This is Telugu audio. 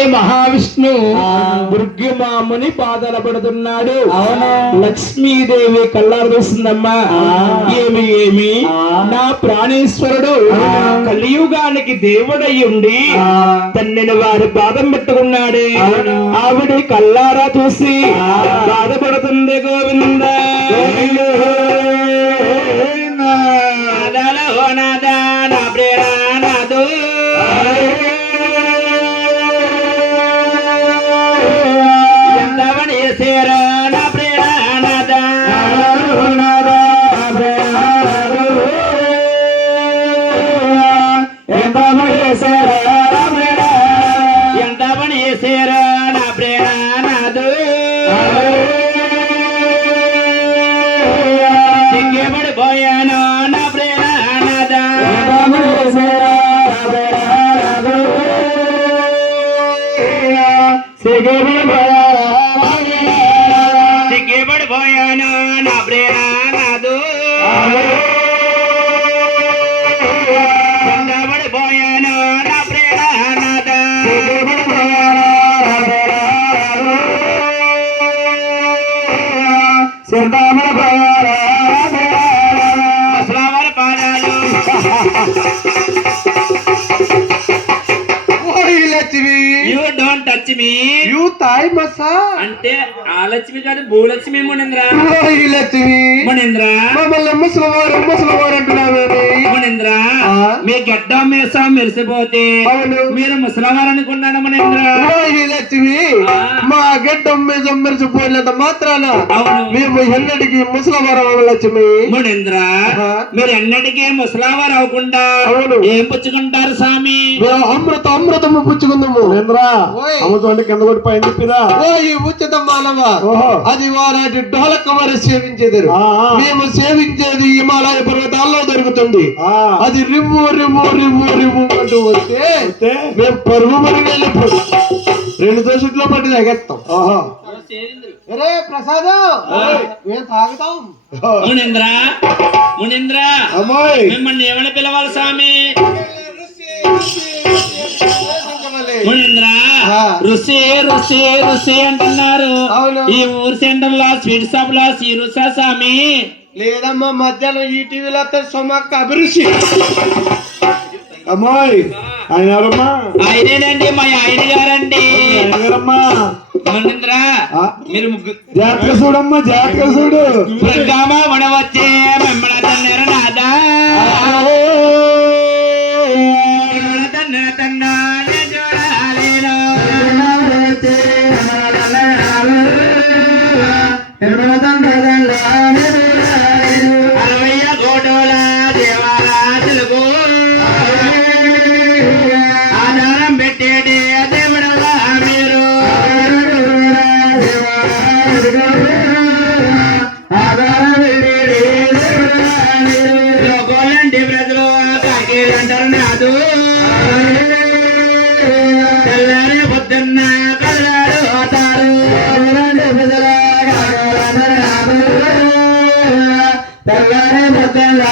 అని మహావిష్ణు దుర్గమాముని పాదాల పడుతున్నాడు. లక్ష్మీదేవి కళ్ళారు చూస్తుందమ్మా. ఏమి ఏమి నా ప్రాణేశ్వరుడు కలియుగానికి దేవుడయ్యుండి తన్నిని వారి పాదం పెట్టుకున్నాడే. ఆవిడ కళ్ళారా చూసి బాధపడుతుంది. గోవింద సిగ్గిపడిపోయాను నా ప్రేరణదు. పడిపోయాను నా ప్రేరణద. ముసలావారి పాదాలు యూ డోంట్ టచ్ మీ. యూ తాయ్ మసా అంటే ఆ లక్ష్మి గారు భూలక్ష్మి మునింద్ర. లక్ష్మి మునింద్ర మమ్మల్ని ముసలివారు అంటున్నావేమి? మునింద్ర మీ గడ్డ మీసం మెరిసిపోతే మీరు ముసలివారు అనుకున్నాను మునింద్ర. లక్ష్మి మా గడ్డం మీసం మెరిసిపోయినంత మాత్రాన మేము ఎన్నటికీ ముసలివారు లక్ష్మి. మునింద్ర మీరు ఎన్నటికీ ముసలివారు అవ్వకుండా ఏం పుచ్చుకుంటారు స్వామి? అమృతము పుచ్చుకుందాము. అమృతం కింద కొట్టిపోయింది చెప్పిరా. ఓ ఈ ఉచిత మానవ అది వారి డోలక వారు సేవించేది. మేము సేవించేది హిమాలయ పర్వతాల్లో దొరుకుతుంది. అది రివ్వు రివ్వు రివ్వు రివ్వు అంటూ వస్తే మేము పరుగు మరి వెళ్ళిపోతాం. 2 దోషుట్లో పట్టి తగ్గేస్తాం. అరే ప్రసాదం మేము తాగుతాం. మునింద్ర మునింద్ర అమ్మాయి మిమ్మల్ని ఏమని పిలవాలి స్వామి? మునింద్ర రుచి రుచి రుచి అంటున్నారు. ఈ ఊరు సెంటర్ లో స్వీట్ షాప్ లో రుచా స్వామి? లేదమ్మా మధ్యాహ్నం ఈ టీవీలో సొమ్మక్క అభిరుచి. అమ్మాయి ఆయన ఎవరమ్మా? ఆయనేనండి మా ఆయన గారండి. మునింద్ర మీరు జాగ్రత్త చూడమ్మా, జాగ్రత్త చూడు. వచ్చే మిమ్మల్ని తన్నారు నాదా ఆధారం పెట్టేది దేవుడుగా మీరు. లోకోలండి ప్రజలు కాకేలంటారు నాదు. తెల్లారి పొద్దున్న కదలాడు అవుతారు. తెల్లారి పొద్దున్న